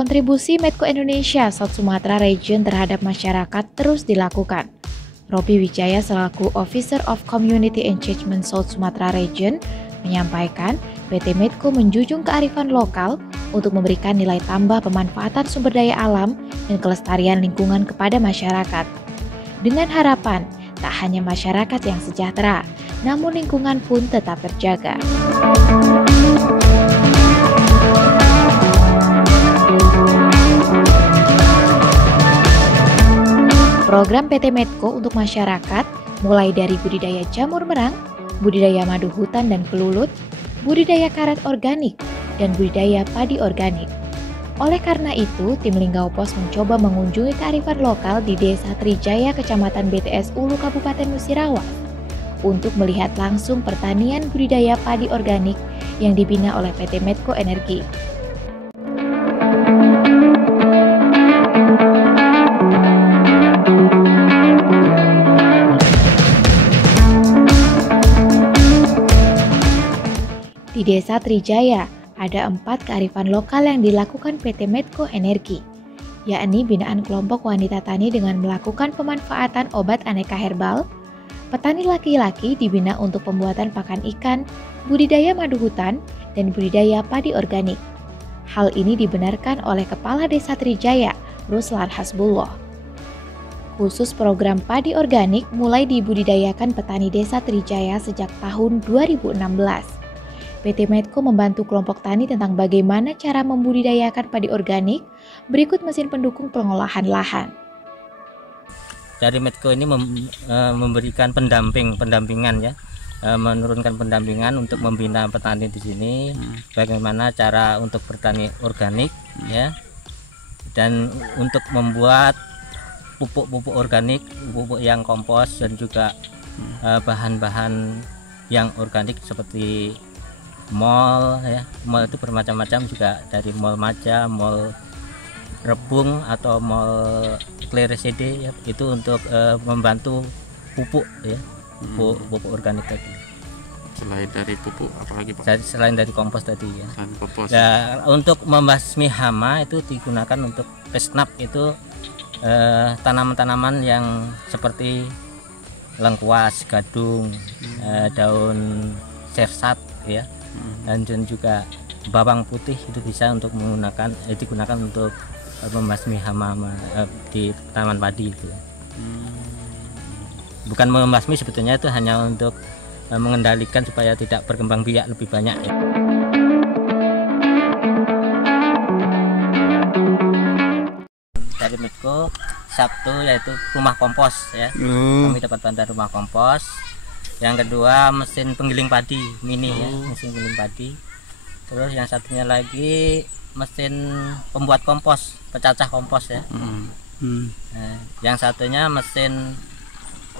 Kontribusi Medco Indonesia South Sumatra Region terhadap masyarakat terus dilakukan. Robi Wijaya selaku Officer of Community Engagement South Sumatra Region menyampaikan PT Medco menjunjung kearifan lokal untuk memberikan nilai tambah pemanfaatan sumber daya alam dan kelestarian lingkungan kepada masyarakat. Dengan harapan tak hanya masyarakat yang sejahtera, namun lingkungan pun tetap terjaga. Program PT Medco untuk masyarakat mulai dari budidaya jamur merang, budidaya madu hutan dan kelulut, budidaya karet organik, dan budidaya padi organik. Oleh karena itu, tim Linggau Pos mencoba mengunjungi kearifan lokal di Desa Trijaya, Kecamatan BTS Ulu, Kabupaten Musirawas, untuk melihat langsung pertanian budidaya padi organik yang dibina oleh PT Medco Energi. Di Desa Trijaya, ada 4 kearifan lokal yang dilakukan PT Medco Energi, yakni binaan kelompok wanita tani dengan melakukan pemanfaatan obat aneka herbal, petani laki-laki dibina untuk pembuatan pakan ikan, budidaya madu hutan, dan budidaya padi organik. Hal ini dibenarkan oleh Kepala Desa Trijaya, Ruslan Hasbullah. Khusus program padi organik mulai dibudidayakan petani Desa Trijaya sejak tahun 2016. PT Medco membantu kelompok tani tentang bagaimana cara membudidayakan padi organik berikut mesin pendukung pengolahan lahan. Dari Medco ini memberikan pendampingan ya, menurunkan pendampingan untuk membina petani di sini, bagaimana cara untuk bertani organik ya, dan untuk membuat pupuk-pupuk organik, pupuk yang kompos dan juga bahan-bahan yang organik seperti mol ya. Mol itu bermacam-macam, juga dari mol maja, mol rebung atau mol kleresede ya, itu untuk membantu pupuk ya, pupuk organik tadi. Selain dari pupuk apalagi Pak? Selain dari kompos tadi ya. Kompos. Ya, untuk membasmi hama itu digunakan untuk pesnap, itu tanaman-tanaman yang seperti lengkuas, gadung, daun sersat ya, dan juga bawang putih itu bisa untuk digunakan untuk membasmi hama di tanaman padi itu. Bukan membasmi sebetulnya, itu hanya untuk mengendalikan supaya tidak berkembang biak lebih banyak ya. Dari Medco Sabtu yaitu rumah kompos ya. Kami dapat bantuan rumah kompos. Yang kedua mesin penggiling padi mini ya, mesin penggiling padi. Terus yang satunya lagi mesin pembuat kompos, pecacah kompos ya. Nah, yang satunya mesin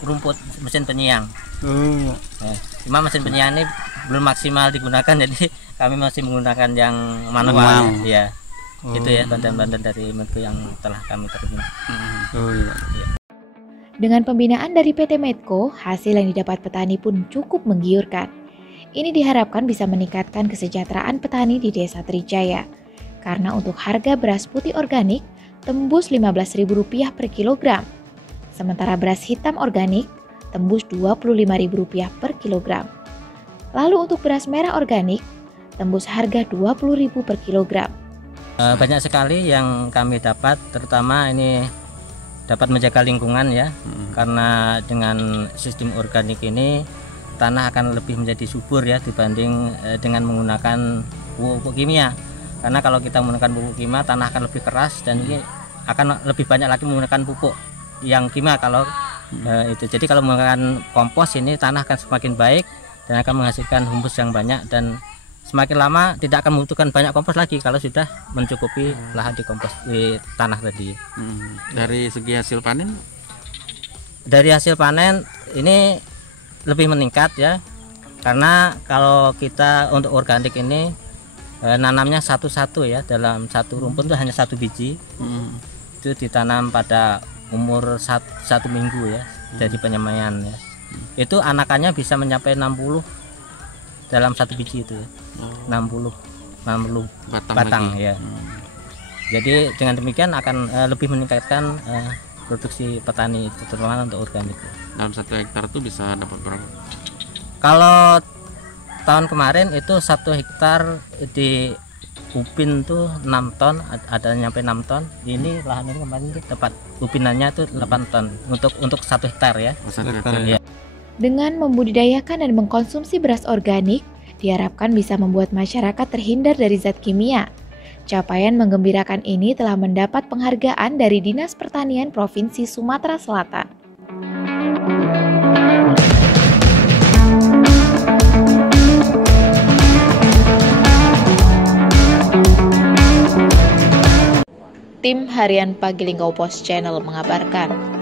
rumput, mesin penyiang. Cuma mesin penyiang ini belum maksimal digunakan, jadi kami masih menggunakan yang manual ya. Itu ya bantuan-bantuan dari Medco yang telah kami terima. Dengan pembinaan dari PT Medco, hasil yang didapat petani pun cukup menggiurkan. Ini diharapkan bisa meningkatkan kesejahteraan petani di Desa Trijaya. Karena untuk harga beras putih organik tembus Rp15.000 per kilogram. Sementara beras hitam organik tembus Rp25.000 per kilogram. Lalu untuk beras merah organik tembus harga Rp20.000 per kilogram. Banyak sekali yang kami dapat, terutama ini dapat menjaga lingkungan ya, karena dengan sistem organik ini tanah akan lebih menjadi subur ya dibanding dengan menggunakan pupuk kimia. Karena kalau kita menggunakan pupuk kimia, tanah akan lebih keras dan ini akan lebih banyak lagi menggunakan pupuk yang kimia kalau itu. Jadi kalau menggunakan kompos ini, tanah akan semakin baik dan akan menghasilkan humus yang banyak, dan semakin lama tidak akan membutuhkan banyak kompos lagi kalau sudah mencukupi lahan di kompos di tanah tadi. Dari segi hasil panen? Dari hasil panen ini lebih meningkat ya, karena kalau kita untuk organik ini nanamnya satu-satu ya, dalam satu rumpun itu hanya 1 biji. Itu ditanam pada umur 1 minggu ya, jadi penyemaian ya. Itu anakannya bisa mencapai 60 dalam 1 biji itu ya. 60 batang ya. Jadi dengan demikian akan lebih meningkatkan produksi petani, terutama untuk organik. Dalam 1 hektar itu bisa dapat berapa? Kalau tahun kemarin itu 1 hektar di upin tuh 6 ton, ada nyampe 6 ton. Ini lahan ini kemarin dapat upinannya tuh 8 ton untuk 1 hektar ya. 1 hektar ya. Dengan membudidayakan dan mengkonsumsi beras organik, diharapkan bisa membuat masyarakat terhindar dari zat kimia. Capaian menggembirakan ini telah mendapat penghargaan dari Dinas Pertanian Provinsi Sumatera Selatan. Tim Harian Pagi Linggau Pos Channel mengabarkan.